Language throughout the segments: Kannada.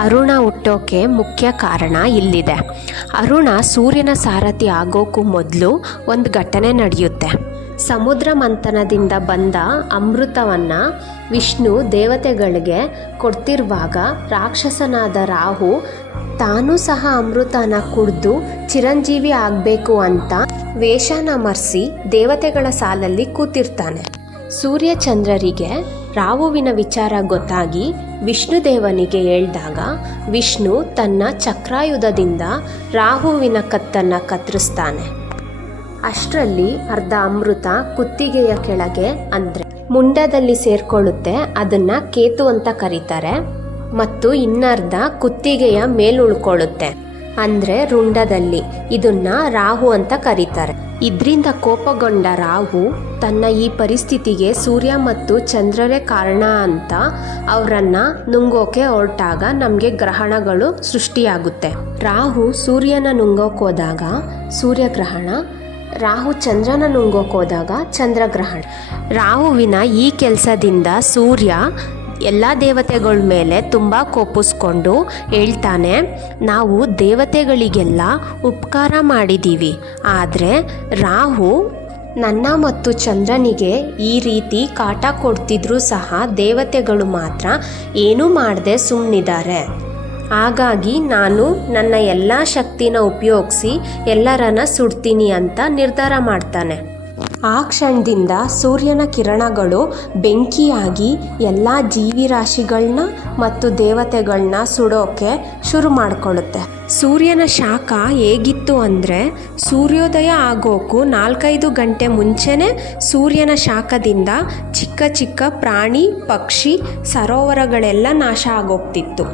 ಅರುಣ ಹುಟ್ಟೋಕೆ ಮುಖ್ಯ ಕಾರಣ ಇಲ್ಲಿದೆ. ಅರುಣ ಸೂರ್ಯನ ಸಾರಥಿ ಆಗೋಕ್ಕೂ ಮೊದಲು ಒಂದು ಘಟನೆ ನಡೆಯುತ್ತೆ. ಸಮುದ್ರ ಮಂಥನದಿಂದ ಬಂದ ಅಮೃತವನ್ನು ವಿಷ್ಣು ದೇವತೆಗಳಿಗೆ ಕೊಡ್ತಿರುವಾಗ ರಾಕ್ಷಸನಾದ ರಾಹು ತಾನೂ ಸಹ ಅಮೃತನ ಕುಡಿದು ಚಿರಂಜೀವಿ ಆಗಬೇಕು ಅಂತ ವೇಷನ ಮರೆಸಿ ದೇವತೆಗಳ ಸಾಲಲ್ಲಿ ಕೂತಿರ್ತಾನೆ. ಸೂರ್ಯಚಂದ್ರರಿಗೆ ರಾಹುವಿನ ವಿಚಾರ ಗೊತ್ತಾಗಿ ವಿಷ್ಣುದೇವನಿಗೆ ಹೇಳಿದಾಗ ವಿಷ್ಣು ತನ್ನ ಚಕ್ರಾಯುಧದಿಂದ ರಾಹುವಿನ ಕತ್ತನ್ನು ಕತ್ತರಿಸ್ತಾನೆ. ಅಷ್ಟರಲ್ಲಿ ಅರ್ಧ ಅಮೃತ ಕುತ್ತಿಗೆಯ ಕೆಳಗೆ ಅಂದರೆ ಮುಂಡದಲ್ಲಿ ಸೇರ್ಕೊಳ್ಳುತ್ತೆ. ಅದನ್ನು ಕೇತು ಅಂತ ಕರೀತಾರೆ. ಮತ್ತು ಇನ್ನರ್ಧ ಕುತ್ತಿಗೆಯ ಮೇಲುಳ್ಕೊಳ್ಳುತ್ತೆ ಅಂದರೆ ರುಂಡದಲ್ಲಿ. ಇದನ್ನ ರಾಹು ಅಂತ ಕರೀತಾರೆ. ಇದರಿಂದ ಕೋಪಗೊಂಡ ರಾಹು ತನ್ನ ಈ ಪರಿಸ್ಥಿತಿಗೆ ಸೂರ್ಯ ಮತ್ತು ಚಂದ್ರರೇ ಕಾರಣ ಅಂತ ಅವರನ್ನು ನುಂಗೋಕೆ ಹೊರಟಾಗ ನಮಗೆ ಗ್ರಹಣಗಳು ಸೃಷ್ಟಿಯಾಗುತ್ತೆ. ರಾಹು ಸೂರ್ಯನ ನುಂಗೋಕೆ ಹೋದಾಗ ಸೂರ್ಯಗ್ರಹಣ, ರಾಹು ಚಂದ್ರನ ನುಂಗೋಕೆ ಹೋದಾಗ ಚಂದ್ರಗ್ರಹಣ. ರಾಹುವಿನ ಈ ಕೆಲಸದಿಂದ ಸೂರ್ಯ ಎಲ್ಲ ದೇವತೆಗಳ ಮೇಲೆ ತುಂಬ ಕೋಪಿಸ್ಕೊಂಡು ಹೇಳ್ತಾನೆ, ನಾವು ದೇವತೆಗಳಿಗೆಲ್ಲ ಉಪಕಾರ ಮಾಡಿದ್ದೀವಿ, ಆದರೆ ರಾಹು ನನ್ನ ಮತ್ತು ಚಂದ್ರನಿಗೆ ಈ ರೀತಿ ಕಾಟ ಕೊಡ್ತಿದ್ರೂ ಸಹ ದೇವತೆಗಳು ಮಾತ್ರ ಏನೂ ಮಾಡದೆ ಸುಮ್ಮನಿದ್ದಾರೆ. ಹಾಗಾಗಿ ನಾನು ನನ್ನ ಎಲ್ಲ ಶಕ್ತಿನ ಉಪಯೋಗಿಸಿ ಎಲ್ಲರನ್ನ ಸುಡ್ತೀನಿ ಅಂತ ನಿರ್ಧಾರ ಮಾಡ್ತಾನೆ. ಆ ಕ್ಷಣದಿಂದ ಸೂರ್ಯನ ಕಿರಣಗಳು ಬೆಂಕಿಯಾಗಿ ಎಲ್ಲ ಜೀವಿರಾಶಿಗಳನ್ನ ಮತ್ತು ದೇವತೆಗಳನ್ನ ಸುಡೋಕೆ ಶುರು ಮಾಡಿಕೊಳ್ಳುತ್ತೆ. ಸೂರ್ಯನ ಶಾಖ ಹೇಗಿತ್ತು ಅಂದರೆ ಸೂರ್ಯೋದಯ ಆಗೋಕ್ಕೂ 4-5 ಗಂಟೆ ಮುಂಚೆನೇ ಸೂರ್ಯನ ಶಾಖದಿಂದ ಚಿಕ್ಕ ಚಿಕ್ಕ ಪ್ರಾಣಿ ಪಕ್ಷಿ ಸರೋವರಗಳೆಲ್ಲ ನಾಶ ಆಗೋಗ್ತಿತ್ತು.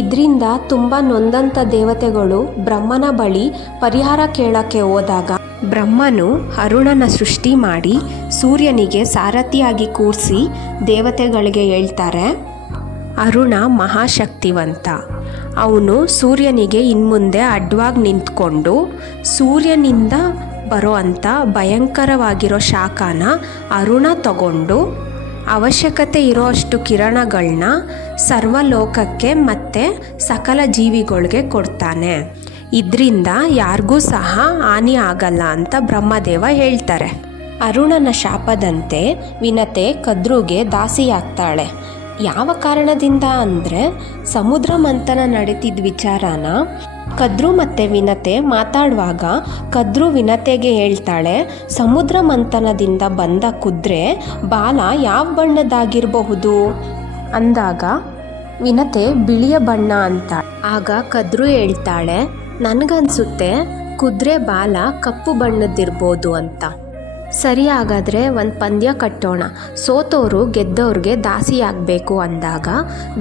ಇದರಿಂದ ತುಂಬ ನೊಂದಂಥ ದೇವತೆಗಳು ಬ್ರಹ್ಮನ ಬಳಿ ಪರಿಹಾರ ಕೇಳಕ್ಕೆ ಹೋದಾಗ ಬ್ರಹ್ಮನು ಅರುಣನ ಸೃಷ್ಟಿ ಮಾಡಿ ಸೂರ್ಯನಿಗೆ ಸಾರಥಿಯಾಗಿ ಕೂರಿಸಿ ದೇವತೆಗಳಿಗೆ ಹೇಳ್ತಾರೆ, ಅರುಣ ಮಹಾಶಕ್ತಿವಂತ. ಅವನು ಸೂರ್ಯನಿಗೆ ಇನ್ಮುಂದೆ ಅಡ್ಡವಾಗಿ ನಿಂತ್ಕೊಂಡು ಸೂರ್ಯನಿಂದ ಬರೋ ಅಂಥ ಭಯಂಕರವಾಗಿರೋ ಶಾಖನ ಅರುಣ ತಗೊಂಡು ಅವಶ್ಯಕತೆ ಇರೋ ಅಷ್ಟು ಕಿರಣಗಳನ್ನ ಸರ್ವಲೋಕಕ್ಕೆ ಮತ್ತು ಸಕಲ ಜೀವಿಗಳಿಗೆ ಕೊಡ್ತಾನೆ. ಇದರಿಂದ ಯಾರಿಗೂ ಸಹ ಹಾನಿ ಆಗಲ್ಲ ಅಂತ ಬ್ರಹ್ಮದೇವ ಹೇಳ್ತಾರೆ. ಅರುಣನ ಶಾಪದಂತೆ ವಿನತೆ ಕದ್ರುಗೆ ದಾಸಿಯಾಗ್ತಾಳೆ. ಯಾವ ಕಾರಣದಿಂದ ಅಂದರೆ ಸಮುದ್ರ ಮಂಥನ ನಡೀತಿದ್ದ ವಿಚಾರನ ಕದ್ರು ಮತ್ತು ವಿನತೆ ಮಾತಾಡುವಾಗ ಕದ್ರು ವಿನತೆಗೆ ಹೇಳ್ತಾಳೆ, ಸಮುದ್ರ ಮಂಥನದಿಂದ ಬಂದ ಕುದುರೆ ಬಾಲ ಯಾವ ಬಣ್ಣದಾಗಿರಬಹುದು ಅಂದಾಗ ವಿನತೆ ಬಿಳಿಯ ಬಣ್ಣ ಅಂತ. ಆಗ ಕದ್ರು ಹೇಳ್ತಾಳೆ, ನನಗನ್ಸುತ್ತೆ ಕುದುರೆ ಬಾಲ ಕಪ್ಪು ಬಣ್ಣದ್ದಿರ್ಬೋದು ಅಂತ. ಸರಿ, ಹಾಗಾದರೆ ಒಂದು ಪಂದ್ಯ ಕಟ್ಟೋಣ, ಸೋತೋರು ಗೆದ್ದವ್ರಿಗೆ ದಾಸಿಯಾಗಬೇಕು ಅಂದಾಗ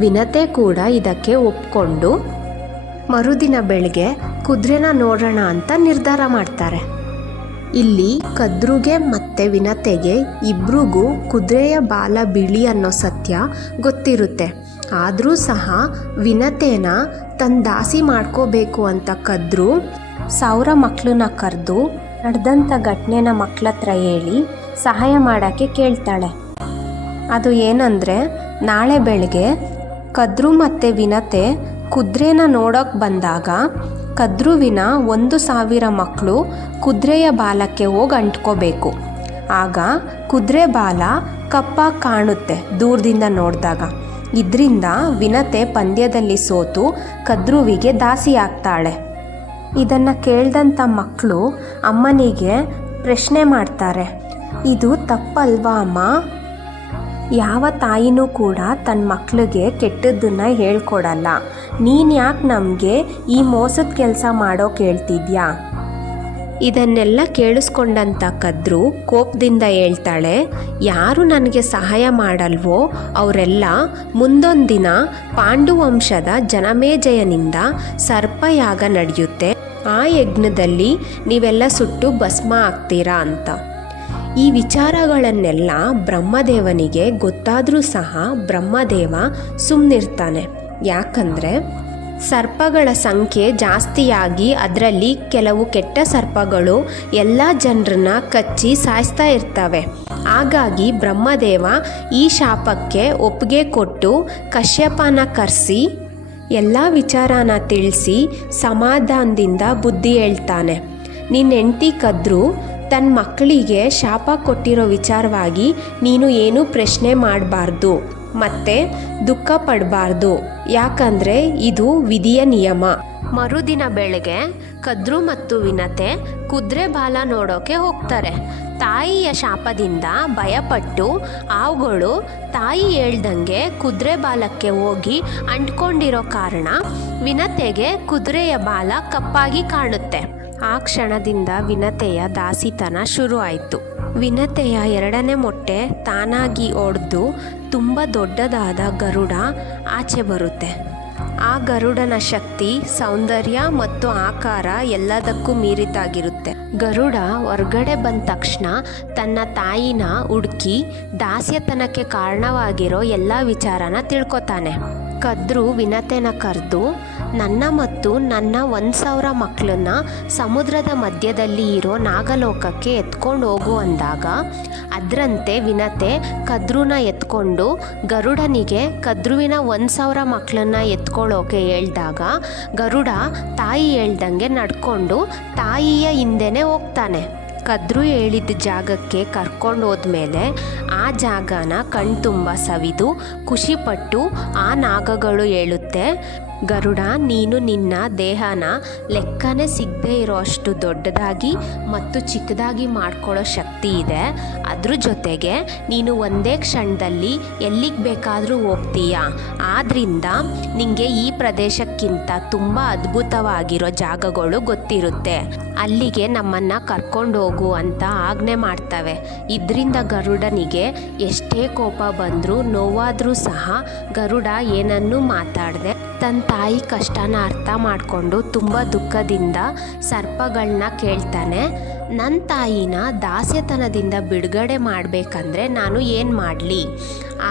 ವಿನತೆ ಕೂಡ ಇದಕ್ಕೆ ಒಪ್ಕೊಂಡು ಮರುದಿನ ಬೆಳಗ್ಗೆ ಕುದುರೆನ ನೋಡೋಣ ಅಂತ ನಿರ್ಧಾರ ಮಾಡ್ತಾರೆ. ಇಲ್ಲಿ ಕದ್ರುಗೆ ಮತ್ತು ವಿನತೆಗೆ ಇಬ್ರಿಗೂ ಕುದುರೆಯ ಬಾಲ ಬಿಳಿ ಅನ್ನೋ ಸತ್ಯ ಗೊತ್ತಿರುತ್ತೆ. ಆದರೂ ಸಹ ವಿನತೆನ ತನ್ನ ದಾಸಿ ಮಾಡ್ಕೋಬೇಕು ಅಂತ ಕದ್ರು 1000 ಮಕ್ಕಳನ್ನ ಕರೆದು ನಡೆದಂಥ ಘಟನೆನ ಮಕ್ಕಳತ್ರ ಹೇಳಿ ಸಹಾಯ ಮಾಡೋಕ್ಕೆ ಕೇಳ್ತಾಳೆ. ಅದು ಏನಂದರೆ, ನಾಳೆ ಬೆಳಗ್ಗೆ ಕದ್ರು ಮತ್ತು ವಿನತೆ ಕುದುರೆನ ನೋಡೋಕೆ ಬಂದಾಗ ಕದ್ರುವಿನ 1000 ಮಕ್ಕಳು ಕುದುರೆಯ ಬಾಲಕ್ಕೆ ಹೋಗಿ ಅಂಟ್ಕೋಬೇಕು. ಆಗ ಕುದುರೆ ಬಾಲ ಕಪ್ಪಾಗಿ ಕಾಣುತ್ತೆ ದೂರದಿಂದ ನೋಡಿದಾಗ. ಇದರಿಂದ ವಿನತೆ ಪಂದ್ಯದಲ್ಲಿ ಸೋತು ಕದ್ರುವಿಗೆ ದಾಸಿ ಆಗ್ತಾಳೆ. ಇದನ್ನು ಕೇಳಿದಂಥ ಮಕ್ಕಳು ಅಮ್ಮನಿಗೆ ಪ್ರಶ್ನೆ ಮಾಡ್ತಾರೆ, ಇದು ತಪ್ಪಲ್ವಾ ಅಮ್ಮ? ಯಾವ ತಾಯಿನೂ ಕೂಡ ತನ್ನ ಮಕ್ಕಳಿಗೆ ಕೆಟ್ಟದ್ದನ್ನು ಹೇಳ್ಕೊಡಲ್ಲ. ನೀನು ಯಾಕೆ ನಮಗೆ ಈ ಮೋಸದ ಕೆಲಸ ಮಾಡೋಕೆ ಹೇಳ್ತಿದ್ಯಾ? ಇದನ್ನೆಲ್ಲ ಕೇಳಿಸ್ಕೊಂಡಂಥ ಕದ್ರು ಕೋಪದಿಂದ ಹೇಳ್ತಾಳೆ, ಯಾರು ನನಗೆ ಸಹಾಯ ಮಾಡಲ್ವೋ ಅವರೆಲ್ಲ ಮುಂದೊಂದು ದಿನ ಪಾಂಡುವಂಶದ ಜನಮೇಜಯನಿಂದ ಸರ್ಪಯಾಗ ನಡೆಯುತ್ತೆ. ಆ ಯಜ್ಞದಲ್ಲಿ ನೀವೆಲ್ಲ ಸುಟ್ಟು ಭಸ್ಮ ಆಗ್ತೀರಾ ಅಂತ. ಈ ವಿಚಾರಗಳನ್ನೆಲ್ಲ ಬ್ರಹ್ಮದೇವನಿಗೆ ಗೊತ್ತಾದರೂ ಸಹ ಬ್ರಹ್ಮದೇವ ಸುಮ್ಮನಿರ್ತಾನೆ. ಯಾಕಂದರೆ ಸರ್ಪಗಳ ಸಂಖ್ಯೆ ಜಾಸ್ತಿಯಾಗಿ ಅದರಲ್ಲಿ ಕೆಲವು ಕೆಟ್ಟ ಸರ್ಪಗಳು ಎಲ್ಲ ಜನರನ್ನ ಕಚ್ಚಿ ಸಾಯಿಸ್ತಾ ಇರ್ತವೆ. ಹಾಗಾಗಿ ಬ್ರಹ್ಮದೇವ ಈ ಶಾಪಕ್ಕೆ ಒಪ್ಪಿಗೆ ಕೊಟ್ಟು ಕಶ್ಯಪನ ಕರೆಸಿ ಎಲ್ಲ ವಿಚಾರನ ತಿಳಿಸಿ ಸಮಾಧಾನದಿಂದ ಬುದ್ಧಿ ಹೇಳ್ತಾನೆ. ನಿನ್ನ ಹೆಂಡತಿ ಕದ್ರು ತನ್ನ ಮಕ್ಕಳಿಗೆ ಶಾಪ ಕೊಟ್ಟಿರೋ ವಿಚಾರವಾಗಿ ನೀನು ಏನೂ ಪ್ರಶ್ನೆ ಮಾಡಬಾರ್ದು ಮತ್ತು ದುಃಖ ಪಡಬಾರ್ದು, ಯಾಕಂದರೆ ಇದು ವಿಧಿಯ ನಿಯಮ. ಮರುದಿನ ಬೆಳಗ್ಗೆ ಕದ್ರು ಮತ್ತು ವಿನತೆ ಕುದುರೆ ಬಾಲ ನೋಡೋಕೆ ಹೋಗ್ತಾರೆ. ತಾಯಿಯ ಶಾಪದಿಂದ ಭಯಪಟ್ಟು ಹಾವುಗಳು ತಾಯಿ ಹೇಳ್ದಂಗೆ ಕುದುರೆ ಬಾಲಕ್ಕೆ ಹೋಗಿ ಅಂಟ್ಕೊಂಡಿರೋ ಕಾರಣ ವಿನತೆಗೆ ಕುದುರೆಯ ಬಾಲ ಕಪ್ಪಾಗಿ ಕಾಣುತ್ತೆ. ಆ ಕ್ಷಣದಿಂದ ವಿನತೆಯ ದಾಸಿತನ ಶುರು ಆಯಿತು. ವಿನತೆಯ ಎರಡನೇ ಮೊಟ್ಟೆ ತಾನಾಗಿ ಒಡೆದು ತುಂಬ ದೊಡ್ಡದಾದ ಗರುಡ ಆಚೆ ಬರುತ್ತೆ. ಆ ಗರುಡನ ಶಕ್ತಿ, ಸೌಂದರ್ಯ ಮತ್ತು ಆಕಾರ ಎಲ್ಲದಕ್ಕೂ ಮೀರಿತಾಗಿರುತ್ತೆ. ಗರುಡ ಹೊರಗಡೆ ಬಂದ ತಕ್ಷಣ ತನ್ನ ತಾಯಿನ ಹುಡುಕಿ ದಾಸ್ಯತನಕ್ಕೆ ಕಾರಣವಾಗಿರೋ ಎಲ್ಲ ವಿಚಾರನ ತಿಳ್ಕೊತಾನೆ. ಕದ್ರು ವಿನತೆನ ಕರೆದು ನನ್ನ ಮತ್ತು ನನ್ನ 1,000 ಮಕ್ಕಳನ್ನ ಸಮುದ್ರದ ಮಧ್ಯದಲ್ಲಿ ಇರೋ ನಾಗಲೋಕಕ್ಕೆ ಎತ್ಕೊಂಡು ಹೋಗು ಅಂದಾಗ ಅದರಂತೆ ವಿನತೆ ಕದ್ರುನ ಎತ್ಕೊಂಡು ಗರುಡನಿಗೆ ಕದ್ರುವಿನ 1,000 ಮಕ್ಕಳನ್ನ ಎತ್ಕೊಳ್ಳೋಕೆ ಹೇಳ್ದಾಗ ಗರುಡ ತಾಯಿ ಹೇಳ್ದಂಗೆ ನಡ್ಕೊಂಡು ತಾಯಿಯ ಹಿಂದೆನೇ ಹೋಗ್ತಾನೆ. ಕದ್ರು ಹೇಳಿದ ಜಾಗಕ್ಕೆ ಕರ್ಕೊಂಡು ಹೋದ್ಮೇಲೆ ಆ ಜಾಗನ ಕಣ್ತುಂಬ ಸವಿದು ಖುಷಿಪಟ್ಟು ಆ ನಾಗಗಳು ಹೇಳುತ್ತೆ, ಗರುಡ, ನೀನು ನಿನ್ನ ದೇಹನ ಲೆಕ್ಕನೇ ಸಿಗದೆ ಇರೋ ಅಷ್ಟು ದೊಡ್ಡದಾಗಿ ಮತ್ತು ಚಿಕ್ಕದಾಗಿ ಮಾಡ್ಕೊಳ್ಳೋ ಶಕ್ತಿ ಇದೆ. ಅದ್ರ ಜೊತೆಗೆ ನೀನು ಒಂದೇ ಕ್ಷಣದಲ್ಲಿ ಎಲ್ಲಿಗೆ ಬೇಕಾದರೂ ಹೋಗ್ತೀಯ. ಆದ್ದರಿಂದ ನಿಮಗೆ ಈ ಪ್ರದೇಶಕ್ಕಿಂತ ತುಂಬ ಅದ್ಭುತವಾಗಿರೋ ಜಾಗಗಳು ಗೊತ್ತಿರುತ್ತೆ. ಅಲ್ಲಿಗೆ ನಮ್ಮನ್ನು ಕರ್ಕೊಂಡು ಹೋಗು ಅಂತ ಆಜ್ಞೆ ಮಾಡ್ತವೆ. ಇದರಿಂದ ಗರುಡನಿಗೆ ಎಷ್ಟೇ ಕೋಪ ಬಂದರೂ ನೋವಾದರೂ ಸಹ ಗರುಡ ಏನನ್ನೂ ಮಾತಾಡದೆ ತನ್ನ ತಾಯಿ ಕಷ್ಟನ ಅರ್ಥ ಮಾಡಿಕೊಂಡು ತುಂಬ ದುಃಖದಿಂದ ಸರ್ಪಗಳನ್ನ ಕೇಳ್ತಾನೆ. ನನ್ನ ತಾಯಿನ ದಾಸ್ಯತನದಿಂದ ಬಿಡುಗಡೆ ಮಾಡಬೇಕಂದ್ರೆ ನಾನು ಏನು ಮಾಡಲಿ?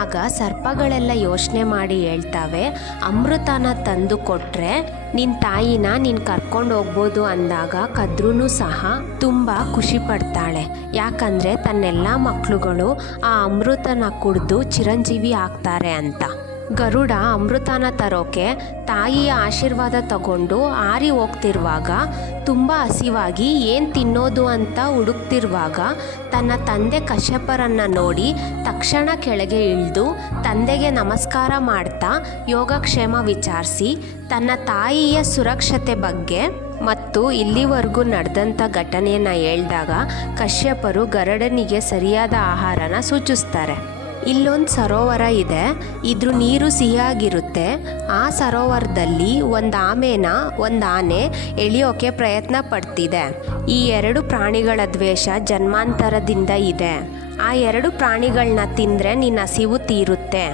ಆಗ ಸರ್ಪಗಳೆಲ್ಲ ಯೋಚನೆ ಮಾಡಿ ಹೇಳ್ತವೆ, ಅಮೃತನ ತಂದು ಕೊಟ್ಟರೆ ನಿನ್ನ ತಾಯಿನ ನೀನು ಕರ್ಕೊಂಡು ಹೋಗ್ಬೋದು ಅಂದಾಗ ಕದ್ರೂ ಸಹ ತುಂಬ ಖುಷಿ ಪಡ್ತಾಳೆ. ಯಾಕಂದರೆ ತನ್ನೆಲ್ಲ ಮಕ್ಕಳುಗಳು ಆ ಅಮೃತನ ಕುಡಿದು ಚಿರಂಜೀವಿ ಆಗ್ತಾರೆ ಅಂತ. ಗರುಡ ಅಮೃತನ ತರೋಕೆ ತಾಯಿಯ ಆಶೀರ್ವಾದ ತಗೊಂಡು ಹಾರಿ ಹೋಗ್ತಿರುವಾಗ ತುಂಬ ಹಸಿವಾಗಿ ಏನು ತಿನ್ನೋದು ಅಂತ ಹುಡುಕ್ತಿರುವಾಗ ತನ್ನ ತಂದೆ ಕಶ್ಯಪರನ್ನು ನೋಡಿ ತಕ್ಷಣ ಕೆಳಗೆ ಇಳಿದು ತಂದೆಗೆ ನಮಸ್ಕಾರ ಮಾಡ್ತಾ ಯೋಗಕ್ಷೇಮ ವಿಚಾರಿಸಿ ತನ್ನ ತಾಯಿಯ ಸುರಕ್ಷತೆ ಬಗ್ಗೆ ಮತ್ತು ಇಲ್ಲಿವರೆಗೂ ನಡೆದಂಥ ಘಟನೆಯನ್ನು ಹೇಳಿದಾಗ ಕಶ್ಯಪರು ಗರುಡನಿಗೆ ಸರಿಯಾದ ಆಹಾರನ ಸೂಚಿಸ್ತಾರೆ. ಇಲ್ಲೊಂದು ಸರೋವರ ಇದೆ, ಇದ್ರ ನೀರು ಸಿಹಿಯಾಗಿರುತ್ತೆ. ಆ ಸರೋವರದಲ್ಲಿ ಒಂದು ಆನೆ ಎಳೆಯೋಕೆ ಪ್ರಯತ್ನ ಪಡ್ತಿದೆ. ಈ 2 ಪ್ರಾಣಿಗಳ ದ್ವೇಷ ಜನ್ಮಾಂತರದಿಂದ ಇದೆ. ಆ 2 ಪ್ರಾಣಿಗಳನ್ನ ತಿಂದರೆ ನಿನ್ನ ಹಸಿವು ತೀರುತ್ತೆ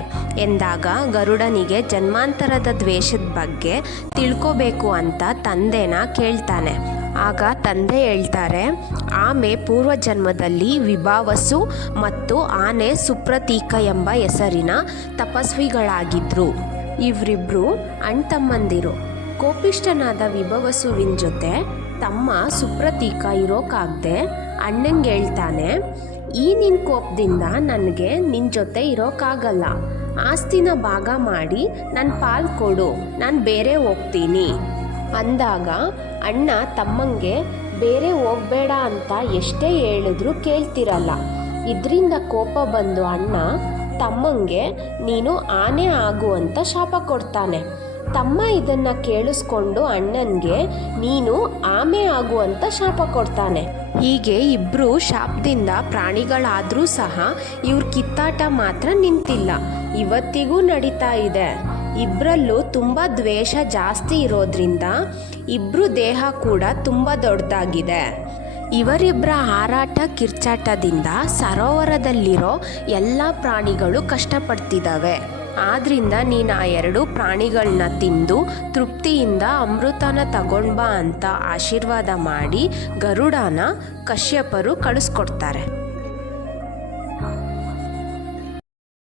ಎಂದಾಗ ಗರುಡನಿಗೆ ಜನ್ಮಾಂತರದ ದ್ವೇಷದ ಬಗ್ಗೆ ತಿಳ್ಕೋಬೇಕು ಅಂತ ತಂದೆನ ಕೇಳ್ತಾನೆ. ಆಗ ತಂದೆ ಹೇಳ್ತಾರೆ, ಆಮೆ ಪೂರ್ವಜನ್ಮದಲ್ಲಿ ವಿಭಾವಸು ಮತ್ತು ಆನೆ ಸುಪ್ರತೀಕ ಎಂಬ ಹೆಸರಿನ ತಪಸ್ವಿಗಳಾಗಿದ್ದರು. ಇವರಿಬ್ಬರು ಅಣ್ತಮ್ಮಂದಿರು. ಕೋಪಿಷ್ಠನಾದ ವಿಭವಸುವಿನ ಜೊತೆ ತಮ್ಮ ಸುಪ್ರತೀಕ ಇರೋಕ್ಕಾಗದೆ ಅಣ್ಣಂಗೆ ಹೇಳ್ತಾನೆ, ಈ ನಿನ್ನ ಕೋಪದಿಂದ ನನಗೆ ನಿನ್ನ ಜೊತೆ ಇರೋಕ್ಕಾಗಲ್ಲ. ಆಸ್ತಿನ ಭಾಗ ಮಾಡಿ ನನ್ನ ಪಾಲು ಕೊಡು, ನಾನು ಬೇರೆ ಹೋಗ್ತೀನಿ ಅಂದಾಗ ಅಣ್ಣ ತಮ್ಮಂಗೆ ಬೇರೆ ಹೋಗಬೇಡ ಅಂತ ಎಷ್ಟೇ ಹೇಳಿದ್ರೂ ಕೇಳ್ತಿರಲ್ಲ. ಇದರಿಂದ ಕೋಪ ಬಂದು ಅಣ್ಣ ತಮ್ಮಂಗೆ ನೀನು ಆನೆ ಆಗು ಅಂತ ಶಾಪ ಕೊಡ್ತಾನೆ. ತಮ್ಮ ಇದನ್ನು ಕೇಳಿಸ್ಕೊಂಡು ಅಣ್ಣನಿಗೆ ನೀನು ಆಮೆ ಆಗು ಅಂತ ಶಾಪ ಕೊಡ್ತಾನೆ. ಹೀಗೆ ಇಬ್ಬರು ಶಾಪದಿಂದ ಪ್ರಾಣಿಗಳಾದರೂ ಸಹ ಇವ್ರ ಕಿತ್ತಾಟ ಮಾತ್ರ ನಿಂತಿಲ್ಲ, ಇವತ್ತಿಗೂ ನಡೀತಾ ಇದೆ. ಇಬ್ಬರಲ್ಲೂ ತುಂಬ ದ್ವೇಷ ಜಾಸ್ತಿ ಇರೋದ್ರಿಂದ ಇಬ್ಬರು ದೇಹ ಕೂಡ ತುಂಬ ದೊಡ್ಡದಾಗಿದೆ. ಇವರಿಬ್ಬರ ಹಾರಾಟ ಕಿರ್ಚಾಟದಿಂದ ಸರೋವರದಲ್ಲಿರೋ ಎಲ್ಲ ಪ್ರಾಣಿಗಳು ಕಷ್ಟಪಡ್ತಿದ್ದಾವೆ. ಆದ್ದರಿಂದ ನೀನು ಆ 2 ಪ್ರಾಣಿಗಳನ್ನ ತಿಂದು ತೃಪ್ತಿಯಿಂದ ಅಮೃತನ ತಗೊಂಡ್ಬಾ ಅಂತ ಆಶೀರ್ವಾದ ಮಾಡಿ ಗರುಡನ ಕಶ್ಯಪರು ಕಳಿಸ್ಕೊಡ್ತಾರೆ.